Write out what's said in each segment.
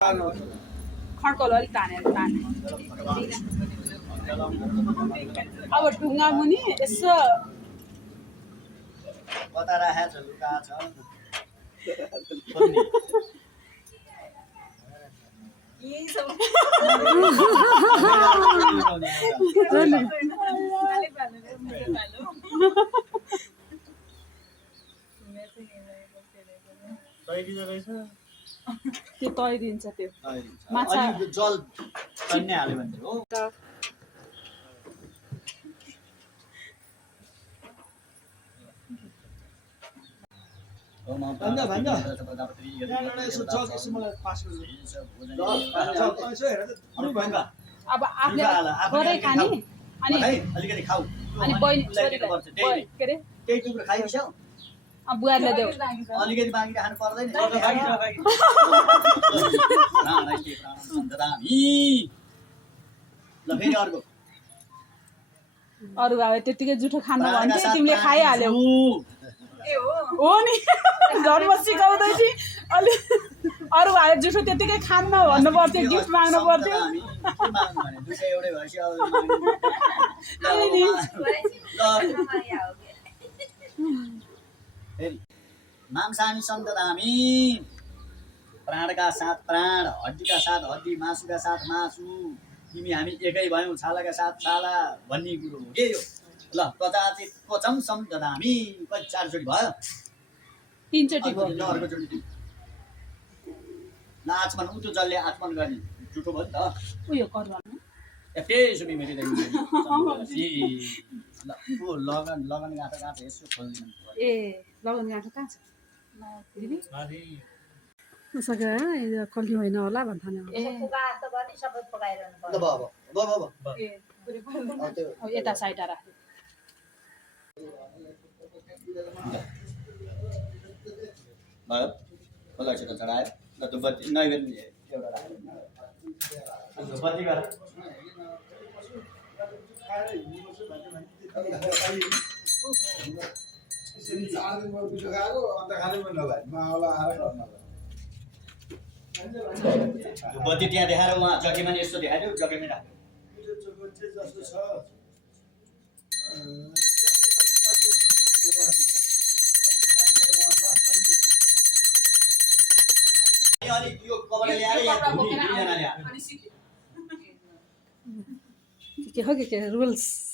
खड्कलो अलिक तानेर ताने अब ढुङ्गा मुनि यसो कता राखेको छ लुका छ त्यो तैरिन्छ त्यो माछा जल तन्ने हाल्यो भने हो अब आफूले गरे खाने अनि अलिकति खाऊ अनि बहिनी के अरे केही टुक्रो खाइसक्यौ बुहारीलाई देऊ अलिकति बाँकी खानु पर्दैन ल फेरि अर्को अरू भए त्यतिकै जुठो खानु भन्थ्यो तिमीले खाइहाल्यौ हो नि जन्म सिकाउँदैछु अलि अरू भए जुठो त्यतिकै खान्न भन्नु पर्थ्यो गिफ्ट माग्नु पर्थ्यो मांसाहारी सन्तदामी प्राणका साथ प्राण हड्डीका साथ हड्डी मासुका साथ मासु तिमी हामी एकै भयौँ छालाका साथ छाला भन्ने कुरो हो के यो ल कदाचित कोचम सम्ददामी कति चारचोटि भयो तीनचोटि भयो ल अर्कोचोटि ल आचमन उतो जसले आचमन गर्ने जुठो भयो नि त उयो करुवा त्यसो बिमारी ल ऊ लगन गाँठो गाँठो यसो खोलिदिनु ए लगन गाँठो कहाँ छ दिदी उसका कल्ली होइन होला भन्थ्यो नि यता साइड राख्यो भयो कसलाई छिटो चढायो ल त्यो बत्ती नैवेद्य एउटा राख्यो बत्ती गर बत्ती त्यहाँ देखाएर उहाँ जग्गेमा नि यस्तो देखाइदियो जग्गेमै राख्यो अलिक यो कपडा ल्याएर के हो के रुल्स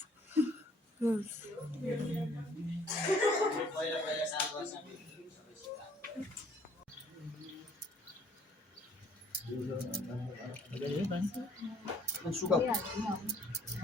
सुकाऊ